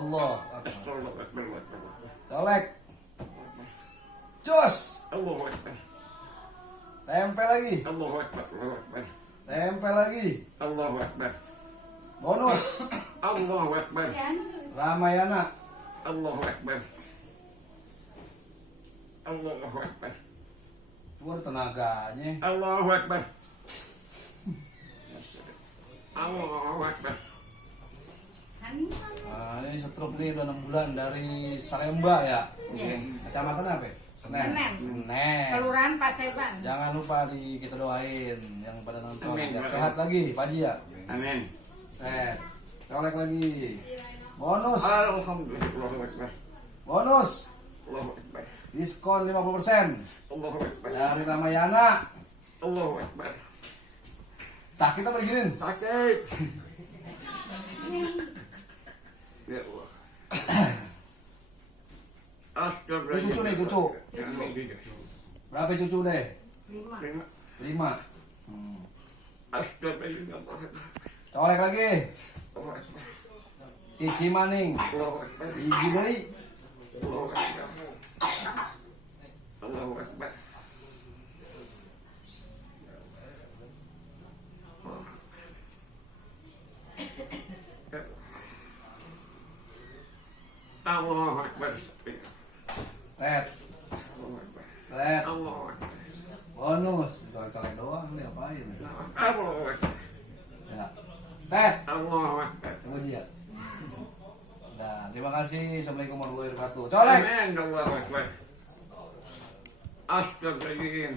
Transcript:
Allah. Allahu Akbar. Colek. Cus. Allahu Akbar. Tempel lagi. Allahu Akbar. Allahu Akbar. Tempel lagi. Allahu Akbar. Bonus. Allahu Akbar. Ramayana. Allahu Akbar. Allahu Akbar. Keluar tenaganya. Allahu Akbar. Allahu Akbar. Nah, ini setruk nih udah 6 bulan dari Salemba ya. Iya. Kecamatan apa? Senen. Senen. Kelurahan Paseban. Jangan lupa kita doain yang pada nonton Amin. biar sehat lagi, Pak Haji ya. Amin. Colek lagi. Bonus. Alhamdulillah. Allahu Akbar. Bonus. Allahu Akbar. Diskon 50% Allahu Akbar. dari Ramayana. Allahu Akbar. Sakit apa diginin? Sakit. Ya Allah. Astagfirullah. Ini cucu nih, cucu. Berapa cucu deh? 5. 5. Astagfirullah. Colek lagi. Allahu Akbar. Cici maning. Allahu Akbar. Gigi deui. Allahu Akbar. Allahu Akbar. Allahu Akbar. Red. Allahu Akbar. Red. Allahu Akbar. Bonus. Colek-colek doang nih apain? Allahu Akbar. Ya. Red. Allahu Akbar. Terima kasih ya. Nah, terima kasih. Assalamualaikum warahmatullahi wabarakatuh. Colek. Amin. Allahu Akbar. Astagfirullah.